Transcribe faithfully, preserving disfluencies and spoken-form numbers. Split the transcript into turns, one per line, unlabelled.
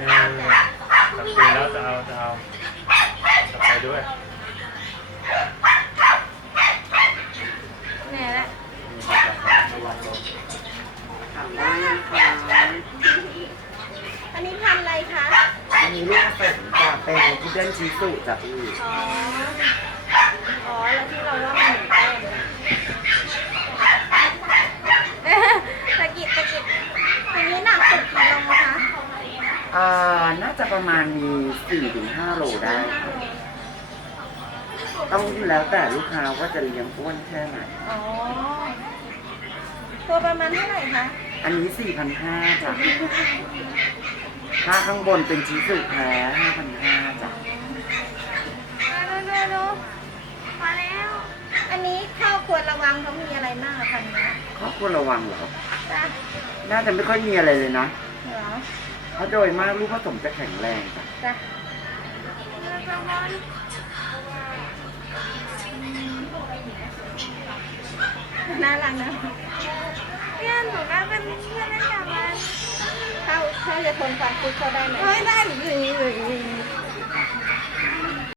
ตัดปีแล้วจะเอาจะเอาจะไปด้วย
เนี่ยแหละ
ทำได้นะคะ
อันนี้พันอะไรคะ
อันนี้ลูกผสมจะเป็นพุดเดิ้ลชิสุจากพี่
อ๋อ อ๋อ แล้วที่เราว่ามันเหมือนแป้งตะกิดตะกิดอันนี้หนักสุดกี่โลคะ
อ่าน่าจะประมาณมีสี่ถึงห้าโลได้ค่ะต้องแล้วแต่ลูกค้าว่าจะเลี้ยงอ้วนแค่ไหน
อ๋อ ตัวประมาณเท่าไหร่คะ
อันนี้ สี่พันห้าร้อย จ้ะถ้าข้างบนเป็นชิสุแท้ ห้าพันห้าร้อย จ้ะ
ดูดูดูมาแล้ว อันนี้ข้าวควรระวังเขามีอะไรบ้างอะพันนี้
ครอบครัวระวังเหรอ
จ้ะ
น่าจะไม่ค่อยมีอะไรเลยนะ
เหรอ
เพราะโดยมากลูกผสมจะแข็งแรงจ้ะ
จ้ะน่ารักนะเพื่อนหนูน่าเป็นเพื่อนได้กับมันเขาเขาจะทนความคุกเขาได้ไหมไม่ได้หรือ